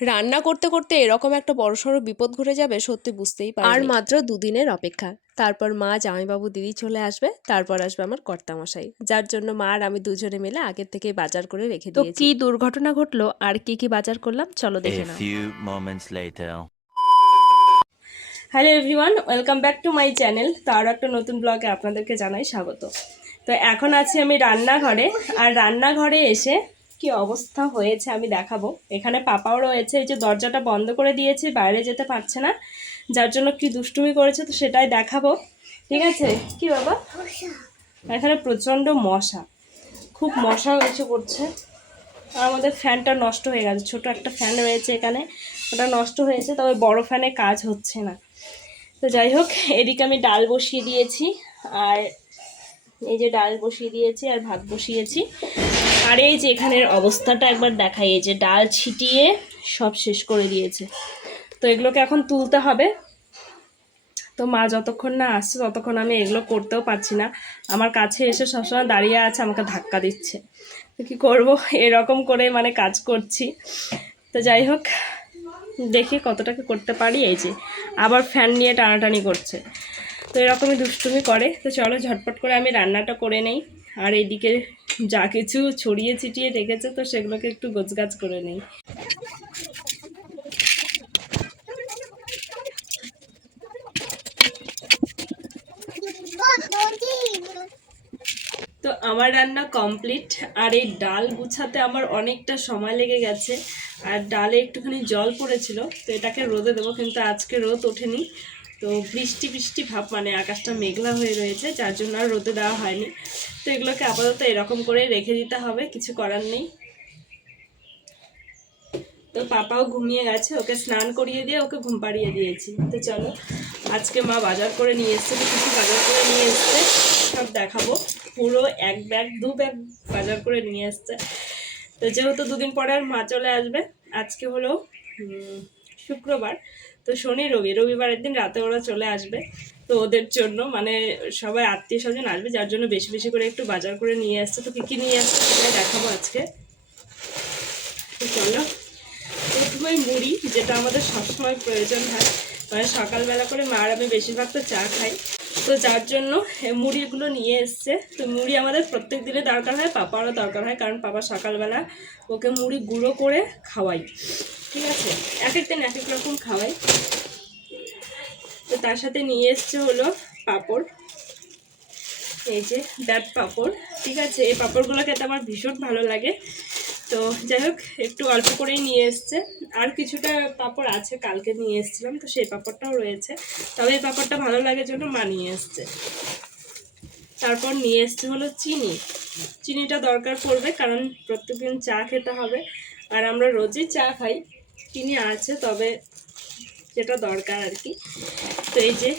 রান্না করতে করতে এরকম একটা বড়সড় বিপদ ঘটে যাবে সত্যি বুঝতেই পারিনি। আর মাত্র দুদিনের অপেক্ষা, তারপর মা, জামাইবাবু, দিদি চলে আসবে, তারপর আসবে আমার কর্তামশাই, যার জন্য মা আর আমি দুজনে মিলে আগের থেকে বাজার করে রেখে দিয়েছি। তো কি দুর্ঘটনা ঘটলো আর কি কি বাজার করলাম চলো দেখে নাও। Hello everyone, welcome back to my channel. তো আরও একটা নতুন ব্লগে আপনাদেরকে জানাই স্বাগত। তো এখন আছি আমি রান্নাঘরে, আর রান্নাঘরে এসে কি অবস্থা হয়েছে আমি দেখাবো। এখানে পাপাও রয়েছে, এই যে দরজাটা বন্ধ করে দিয়েছে, বাইরে যেতে পারছে না, যার জন্য কি দুষ্টুমি করেছে তো সেটাই দেখাবো। ঠিক আছে? কি বাবা, এখানে প্রচণ্ড মশা, খুব মশা হয়েছে করছে। আর আমাদের ফ্যানটা নষ্ট হয়ে গেছে, ছোট একটা ফ্যান রয়েছে এখানে, ওটা নষ্ট হয়েছে, তবে বড় ফ্যানে কাজ হচ্ছে না। তো যাই হোক, এদিকে আমি ডাল বসিয়ে দিয়েছি, আর এই যে ডাল বসিয়ে দিয়েছি আর ভাত বসিয়েছি। আর এই যে এখানের অবস্থাটা একবার দেখাই, এই যে ডাল ছিটিয়ে সব শেষ করে দিয়েছে। তো এগুলোকে এখন তুলতে হবে। তো মা যতক্ষণ না আসছে ততক্ষণ আমি এগুলো করতেও পারছি না, আমার কাছে এসে সবসময় দাঁড়িয়ে আছে, আমাকে ধাক্কা দিচ্ছে। তো কী করবো, এরকম করে মানে কাজ করছি। তো যাই হোক, দেখি কতটাকে করতে পারি। এই যে আবার ফ্যান নিয়ে টানাটানি করছে, তো এরকমই দুষ্টুমি করে। তো চলো ঝটপট করে আমি রান্নাটা করে নেই, আর এইদিকে যা কিছু ছড়িয়ে ছিটিয়ে রেখেছে তো সেগুলোকে একটু গোছগাছ করে নেই। তো আমার রান্না কমপ্লিট, আর এই ডাল গুছাতে আমার অনেকটা সময় লেগে গেছে, আর ডালে একটুখানি জল পড়েছিল, তো এটাকে রোদে দেবো, কিন্তু আজকে রোদ ওঠেনি। তো বৃষ্টি বৃষ্টি ভাব, মানে আকাশটা মেঘলা হয়ে রয়েছে, যার জন্য আর রোদে দেওয়া হয়নি। তো এগুলোকে আপাতত এরকম করে রেখে দিতে হবে, কিছু করার নেই। তো পাপাও ঘুমিয়ে গেছে, ওকে স্নান করিয়ে দিয়ে ওকে ঘুম পাড়িয়ে দিয়েছি। তো চলো, আজকে মা বাজার করে নিয়ে এসছে, তো কিছু বাজার করে নিয়ে এসছে সব দেখাবো। পুরো এক ব্যাগ, দু ব্যাগ বাজার করে নিয়ে এসছে। তো যেহেতু দুদিন পরে আর মা চলে আসবে, আজকে হলো শুক্রবার, তো শনি রবি, রবিবারের দিন রাতে ওরা চলে আসবে। তো ওদের জন্য মানে সবাই আত্মীয় স্বজন আসবে, যার জন্য বেশি বেশি করে একটু বাজার করে নিয়ে আসছে। তো কী কী নিয়ে আসছে সেটাই দেখাবো আজকে। তো চলো, প্রথমে মুড়ি, যেটা আমাদের সবসময় প্রয়োজন হয়, মানে সকালবেলা করে মা আর আমি বেশিরভাগ তো চা খাই, তো যার জন্য মুড়িগুলো নিয়ে এসছে। তো মুড়ি আমাদের প্রত্যেক দিনে দরকার হয়, পাপারও দরকার হয়, কারণ পাপা সকালবেলা ওকে মুড়ি গুঁড়ো করে খাওয়াই। ঠিক আছে, এক এক দিন এক এক রকম খাওয়াই। তো তার সাথে নিয়ে এসছে হলো পাঁপড়, এই যে ব্যাট পাঁপড়। ঠিক আছে, এই পাঁপড়গুলো খেতে আমার ভীষণ ভালো লাগে। তো যাই হোক, একটু অল্প করেই নিয়ে এসছে, আর কিছুটা পাঁপড় আছে, কালকে নিয়ে এসেছিলাম, তো সেই পাঁপড়টাও রয়েছে, তবে এই পাঁপড়টা ভালো লাগে জন্য মা নিয়ে এসছে। তারপর নিয়ে এসছে হলো চিনি, চিনিটা দরকার পড়বে, কারণ প্রত্যেকদিন চা খেতে হবে, আর আমরা রোজই চা খাই, চিনি আছে তবে যেটা দরকার আর কি। তো এই যে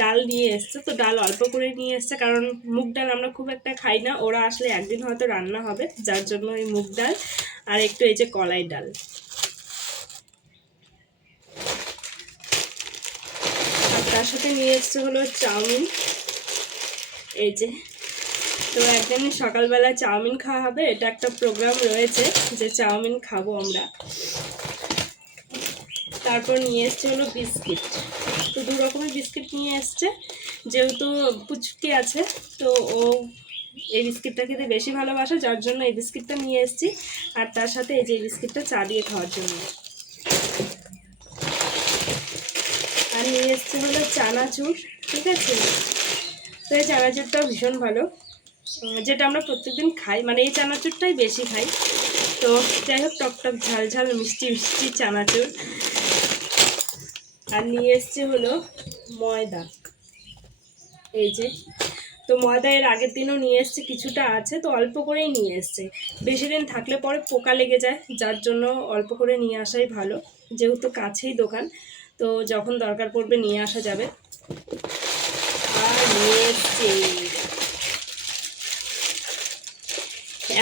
ডাল নিয়ে এসছে, তো ডাল অল্প করে নিয়ে এসছে, কারণ মুগ ডাল আমরা খুব একটা খাই না, ওরা আসলে একদিন হয়তো রান্না হবে, যার জন্য এই মুগ ডাল আর একটু এই যে কলাই ডাল। আর তার সাথে নিয়ে এসছে হলো চাউমিন, এই যে। তো একদিন সকালবেলা চাউমিন খাওয়া হবে, এটা একটা প্রোগ্রাম রয়েছে যে চাউমিন খাবো আমরা। তারপর নিয়ে এসছে হলো বিস্কিট, তো দু রকমের বিস্কিট নিয়ে এসছে, যেহেতু পুচকি আছে তো ও এই বিস্কিটটা খেতে বেশি ভালোবাসে, যার জন্য এই বিস্কিটটা নিয়ে এসছি, আর তার সাথে এই যে বিস্কিটটা চা দিয়ে খাওয়ার জন্য। আর নিয়ে এসছে হলো চানাচুর। ঠিক আছে, তো এই চানাচুরটাও ভীষণ ভালো, যেটা আমরা প্রত্যেকদিন খাই, মানে এই চানাচুরটাই বেশি খাই। তো যাই হোক, টক টক ঝাল ঝাল মিষ্টি মিষ্টি চানাচুর। আর নিয়ে এসছে হলো ময়দা, এই যে। তো ময়দা এর আগের দিনও নিয়ে এসছে, কিছুটা আছে, তো অল্প করেই নিয়ে এসছে, বেশি দিন থাকলে পরে পোকা লেগে যায়, যার জন্য অল্প করে নিয়ে আসাই ভালো, যেহেতু কাছেই দোকান, তো যখন দরকার পড়বে নিয়ে আসা যাবে। আর নিয়ে এসছে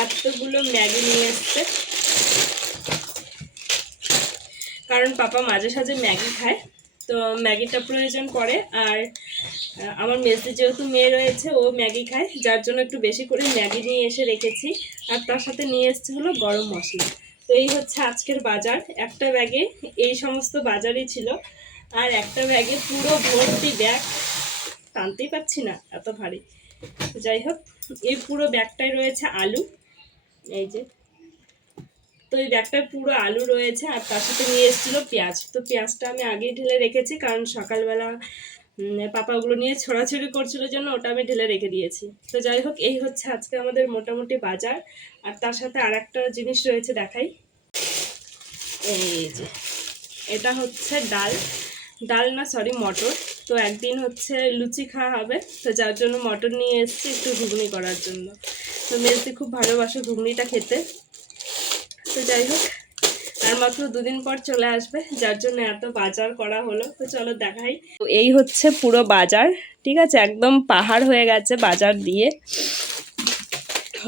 এতগুলো ম্যাগি নিয়ে এসছে, কারণ পাপা মাঝে সাঝে ম্যাগি খায়, তো ম্যাগিটা প্রয়োজন পড়ে। আর আমার মেসে যেহেতু মেয়ে রয়েছে, ও ম্যাগি খায়, যার জন্য একটু বেশি করে ম্যাগি নিয়ে এসে রেখেছি। আর তার সাথে নিয়ে এসছে হলো গরম মশলা, তো এই হচ্ছে আজকের বাজার। একটা ব্যাগে এই সমস্ত বাজারই ছিল, আর একটা ব্যাগে পুরো ভর্তি ব্যাগ, টানতেই পারছি না এত ভারী। যাই হোক, এই পুরো ব্যাগটাই রয়েছে আলু, এই যে। তো এই ব্যাগটায় পুরো আলু রয়েছে, আর তার সাথে নিয়ে এসেছিলো পেঁয়াজ। তো পেঁয়াজটা আমি আগেই ঢেলে রেখেছি, কারণ সকালবেলা পাপা ওগুলো নিয়ে ছোড়াছুড়ি করছিল জন্য ওটা আমি ঢেলে রেখে দিয়েছি। তো যাই হোক, এই হচ্ছে আজকে আমাদের মোটামুটি বাজার। আর তার সাথে আর একটা জিনিস রয়েছে, দেখাই। এই যে, এটা হচ্ছে ডাল না সরি মটর। তো একদিন হচ্ছে লুচি খাওয়া হবে, তো যার জন্য মটর নিয়ে এসেছি একটু ঘুগনি করার জন্য। তো মেজদি খুব ভালোবাসে ঘুগনিটা খেতে। তো যাই হোক, আর মাত্র 2 দিন পর চলে আসবে, যার জন্য এত বাজার করা হলো। তো চলো দেখাই। তো এই হচ্ছে পুরো বাজার, ঠিক আছে, একদম পাহাড় হয়ে গেছে বাজার দিয়ে।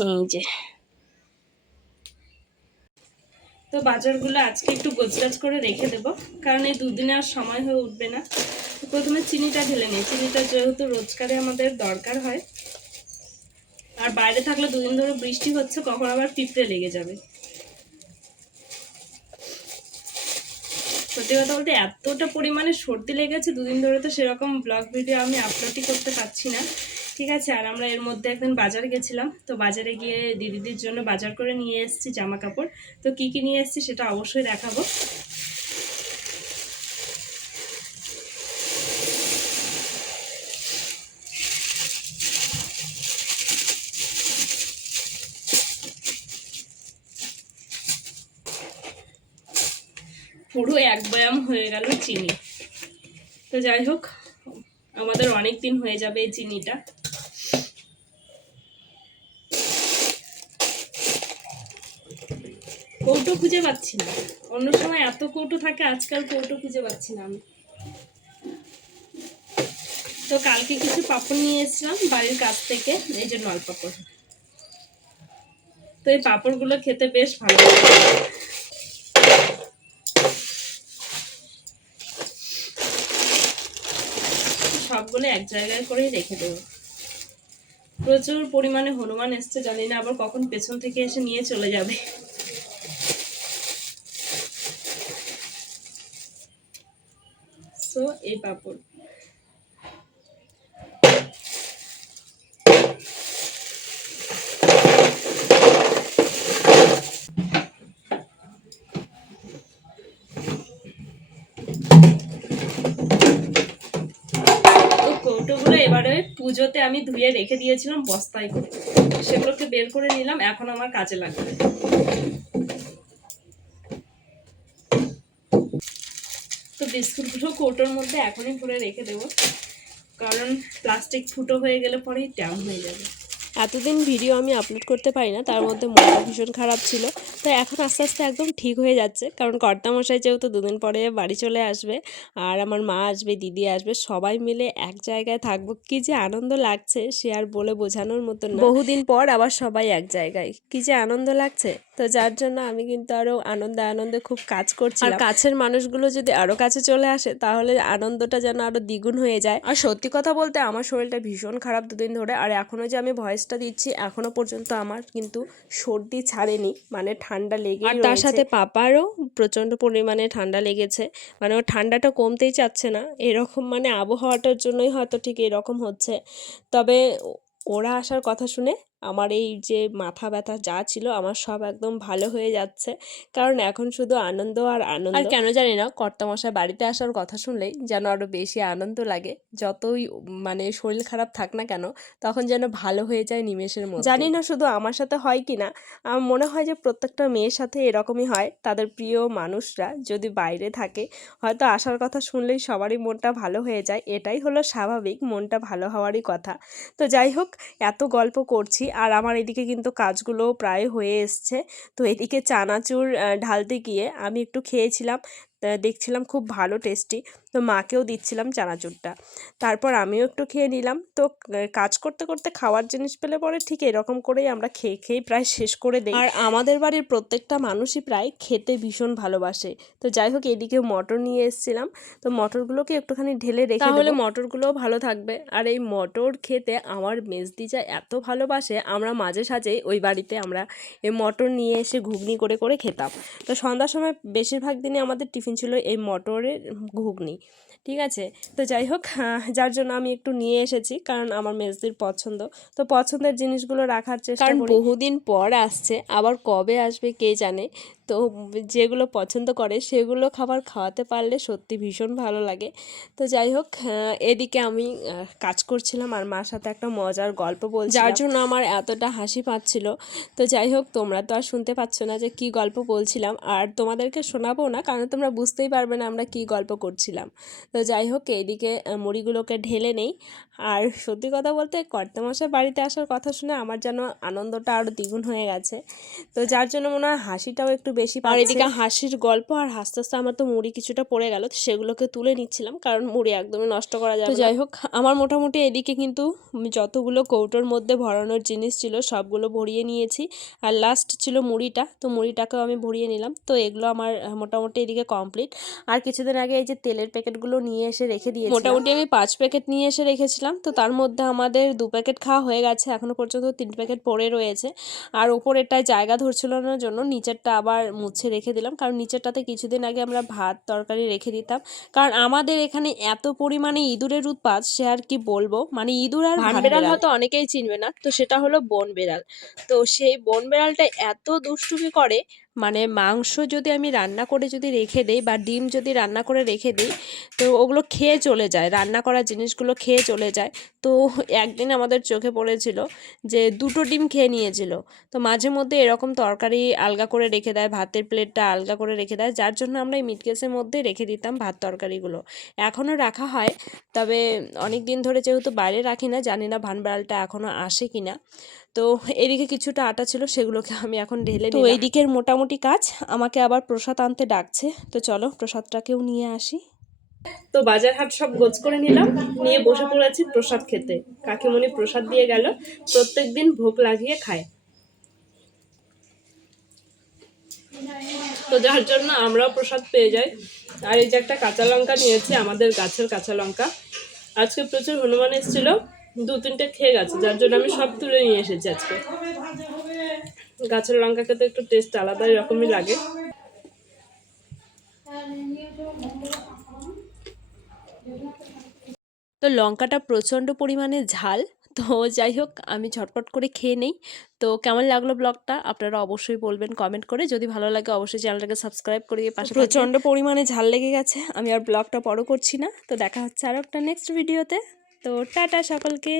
এই যে, তো বাজারগুলো আজকে একটু গোছগাছ করে রেখে দেবো, কারণ এই 2 দিনে আর সময় হয়ে উঠবে না। তো প্রথমে চিনিটা ঢেলে নিই, চিনিটা যেহেতু রোজকারে আমাদের দরকার হয়। আর বাইরে থাকলে 2 দিন ধরে বৃষ্টি হচ্ছে, কখন আবার পিঁপড়ে লেগে যাবে। সত্যি কথা বলতে এতটা পরিমাণে সর্দি লেগেছে 2 দিন ধরে, তো সেরকম ব্লগ ভিডিও আমি আপলোডই করতে পারছি না, ঠিক আছে। আর আমরা এর মধ্যে একদিন বাজার গেছিলাম, তো বাজারে গিয়ে দিদিদের জন্য বাজার করে নিয়ে এসেছি জামা কাপড়। তো কি কি নিয়ে এসেছি সেটা অবশ্যই দেখাবো। পুরো 1 বয়াম হয়ে গেল চিনি। তো যাই হোক, আমাদের অনেক দিন হয়ে যাবে এই চিনিটা। কৌটো খুঁজে পাচ্ছি না, অন্য সময় এত কৌটো থাকে, আজকাল কৌটো খুঁজে পাচ্ছি না আমি। তো কালকে কিছু পাঁপড় নিয়ে এসেছিলাম বাড়ির কাছ থেকে, এই যে নল পাঁপড়। তো এই পাঁপড়গুলো খেতে বেশ ভালো লাগে। সবগুলো এক জায়গায় করেই রেখে দেবো। প্রচুর পরিমাণে হনুমান এসছে, জানি না আবার কখন পেছন থেকে এসে নিয়ে চলে যাবে। তো এই পাঁপড় কৌটোগুলো এবারে পুজোতে আমি ধুয়ে রেখে দিয়েছিলাম বস্তায় করে, সেগুলোকে বের করে নিলাম, এখন আমার কাজে লাগবে। তো বিস্কুটগুলো কৌটোর মধ্যে এখনই ভরে রেখে দেবো, কারণ প্লাস্টিক ফুটো হয়ে গেলে পরেই ট্যাম হয়ে যাবে। এতদিন ভিডিও আমি আপলোড করতে পারি না, তার মধ্যে মনটা ভীষণ খারাপ ছিল। তো এখন আস্তে আস্তে একদম ঠিক হয়ে যাচ্ছে, কারণ কর্তামশাই যেহেতু 2 দিন পরে বাড়ি চলে আসবে, আর আমার মা আসবে, দিদি আসবে, সবাই মিলে এক জায়গায় থাকবো। কি যে আনন্দ লাগছে সে আর বলে বোঝানোর মতো না। বহুদিন পর আবার সবাই এক জায়গায়, কি যে আনন্দ লাগছে। তো যার জন্য আমি কিন্তু আরও আনন্দে খুব কাজ করছি। আর কাছের মানুষগুলো যদি আরও কাছে চলে আসে তাহলে আনন্দটা যেন আরও দ্বিগুণ হয়ে যায়। আর সত্যি কথা বলতে আমার শরীরটা ভীষণ খারাপ 2 দিন ধরে, আর এখনও যে আমি ভয়েসটা দিচ্ছি এখনও পর্যন্ত আমার কিন্তু সর্দি ছাড়েনি, মানে ঠান্ডা লেগেই রয়েছে। আর তার সাথে পাপারও প্রচণ্ড পরিমাণে ঠান্ডা লেগেছে, মানে ওর ঠান্ডাটা কমতেই চাচ্ছে না। এরকম মানে আবহাওয়াটার জন্যই হয়তো ঠিক এরকম হচ্ছে। তবে ওরা আসার কথা শুনে আমার এই যে মাথা ব্যথা যা ছিল আমার সব একদম ভালো হয়ে যাচ্ছে, কারণ এখন শুধু আনন্দ আর আনন্দ। আর কেন জানি না কর্তামশাই বাড়িতে আসার কথা শুনলেই যেন আরও বেশি আনন্দ লাগে, যতই মানে শরীর খারাপ থাক না কেন তখন যেন ভালো হয়ে যায় নিমেষের মধ্যে। জানি না শুধু আমার সাথে হয় কি না, আমার মনে হয় যে প্রত্যেকটা মেয়ের সাথে এরকমই হয়, তাদের প্রিয় মানুষরা যদি বাইরে থাকে হয়তো আসার কথা শুনলেই সবারই মনটা ভালো হয়ে যায়। এটাই হলো স্বাভাবিক, মনটা ভালো হওয়ারই কথা। তো যাই হোক, এত গল্প করছি আর আমার এদিকে কিন্তু কাজগুলো প্রায় হয়ে এসছে। তো এদিকে চানাচুর ঢালতে গিয়ে আমি একটু খেয়েছিলাম, তা দেখছিলাম খুব ভালো টেস্টি, তো মাকেও দিচ্ছিলাম চানাচুরটা। তারপর আমিও একটু খেয়ে নিলাম। তো কাজ করতে করতে খাওয়ার জিনিস পেলে পরে ঠিক এরকম করেই আমরা খেয়ে খেয়ে প্রায় শেষ করে দিই। আর আমাদের বাড়ির প্রত্যেকটা মানুষই প্রায় খেতে ভীষণ ভালোবাসে। তো যাই হোক, এদিকে মটর নিয়ে এসেছিলাম, তো মটরগুলোকে একটুখানি ঢেলে রেখে তাহলে মটরগুলোও ভালো থাকবে। আর এই মটর খেতে আমার মেজদি যা এত ভালোবাসে, আমরা মাঝে সাঝেই ওই বাড়িতে আমরা এই মটর নিয়ে এসে ঘুগনি করে করে খেতাম। তো সন্ধ্যার সময় বেশিরভাগ দিনে আমাদের টিফিন ছিল এই মটরের ঘুগনি, ঠিক আছে। তো যাই হোক, যার জন্য আমি একটু নিয়ে এসেছি, কারণ আমার মেজদির পছন্দ। তো পছন্দের জিনিসগুলো রাখার চেষ্টা করি, কারণ বহুদিন পর আসছে, আবার কবে আসবে কে জানে। তো যেগুলো পছন্দ করে সেগুলো খাওয়াতে পারলে সত্যি ভীষণ ভালো লাগে। তো যাই হোক, এদিকে আমি কাজ করছিলাম আর মার সাথে একটা মজার গল্প বলছিলাম, যার জন্য আমার এতটা হাসি পাচ্ছিল। তো যাই হোক, তোমরা তো আর শুনতে পাচ্ছ না যে কি গল্প বলছিলাম, আর তোমাদেরকে শোনাবো না, কারণ তোমরা বুঝতেই পারবে না আমরা কি গল্প করছিলাম। তো যাই হোক, এইদিকে মুড়িগুলোকে ঢেলে নেই। আর সত্যি কথা বলতে কর্তামশাই বাড়িতে আসার কথা শুনে আমার যেন আনন্দটা আরও দ্বিগুণ হয়ে গেছে। তো যার জন্য মনে হয় হাসিটাও একটু বেশি পাচ্ছে। আর এদিকে হাসির গল্প আর হাসতে হাসতে আমার তো মুড়ি কিছুটা পড়ে গেল, তো সেগুলোকে তুলে নিচ্ছিলাম, কারণ মুড়ি একদমই নষ্ট করা যাবে না। তো যাই হোক, আমার মোটামুটি এদিকে কিন্তু যতগুলো কৌটোর মধ্যে ভরানোর জিনিস ছিল সবগুলো ভরিয়ে নিয়েছি। আর লাস্ট ছিল মুড়িটা, তো মুড়িটাকেও আমি ভরিয়ে নিলাম। তো এগুলো আমার মোটামুটি এদিকে কমপ্লিট। আর কিছুদিন আগে এই যে তেলের প্যাকেটগুলো নিয়ে এসে রেখে দিয়েছি, মোটামুটি আমি 5 প্যাকেট নিয়ে এসে রেখেছিলাম। তো তার মধ্যে আমাদের 2 প্যাকেট খাওয়া হয়ে গেছে, এখনও পর্যন্ত 3 প্যাকেট পড়ে রয়েছে। আর ওপরেরটায় জায়গা ধরছিল না জন্য নিচেরটা আবার মুছে রেখে দিলাম, কারণ নিচেরটাতে কিছুদিন আগে আমরা ভাত তরকারি রেখে দিতাম। কারণ আমাদের এখানে এত পরিমাণে ইঁদুরের উৎপাত, সে আর কি বলবো। মানে ইঁদুর আর ভানবেড়াল হয়তো অনেকেই চিনবে না, তো সেটা হলো বন বেড়াল। তো সেই বন বেড়ালটা এত দুষ্টুমি করে, মানে মাংস যদি আমি রান্না করে যদি রেখে দিই বা ডিম যদি রান্না করে রেখে দিই, তো ওগুলো খেয়ে চলে যায়, রান্না করা জিনিসগুলো খেয়ে চলে যায়। তো একদিন আমাদের চোখে পড়েছিল যে 2টো ডিম খেয়ে নিয়েছিল। তো মাঝে মধ্যে এরকম তরকারি আলগা করে রেখে দেয়, ভাতের প্লেটটা আলগা করে রেখে দেয়, যার জন্য আমরা এই মিটকেসের মধ্যে রেখে দিতাম ভাত তরকারিগুলো। এখনও রাখা হয়, তবে অনেক দিন ধরে যেহেতু বাইরে রাখি না, জানি না ভানবেড়ালটা এখনও আসে কি না। তো এদিকে কিছুটা আটা ছিল, সেগুলোকে আমি এখন ঢেলে নিলাম। তো এইদিকের মোটামুটি কাজ, আমাকে আবার প্রসাদ আনতে ডাকছে, তো চলো প্রসাদটাকেও নিয়ে আসি। তো বাজার হাট সব গোছ করে নিলাম, নিয়ে বসে পড়েছি প্রসাদ খেতে। কাকিমণি প্রসাদ দিয়ে গেল, প্রত্যেকদিন ভোগ লাগিয়ে খায়, তো যার জন্য আমরাও প্রসাদ পেয়ে যাই। আর এই যে একটা কাঁচা লঙ্কা নিয়েছি, আমাদের গাছের কাঁচা লঙ্কা। আজকে প্রচুর হনুমান এসেছিল, 2-3টে খেয়ে গেছে, যার জন্য আমি সব তুলে নিয়ে এসেছি আজকে। গাছের লঙ্কা খেতে একটু টেস্ট আলাদা রকমই লাগে। তো লঙ্কাটা প্রচণ্ড পরিমাণে ঝাল। তো যাই হোক, আমি ঝটপট করে খেয়ে নেই। তো কেমন লাগলো ব্লগটা আপনারা অবশ্যই বলবেন কমেন্ট করে। যদি ভালো লাগে অবশ্যই চ্যানেলটাকে সাবস্ক্রাইব করে দিয়ে পাশে। প্রচণ্ড পরিমাণে ঝাল লেগে গেছে, আমি আর ব্লগটা বড় করছি না। তো দেখা হচ্ছে আরও একটা নেক্সট ভিডিওতে। তো টাটা সকলকে।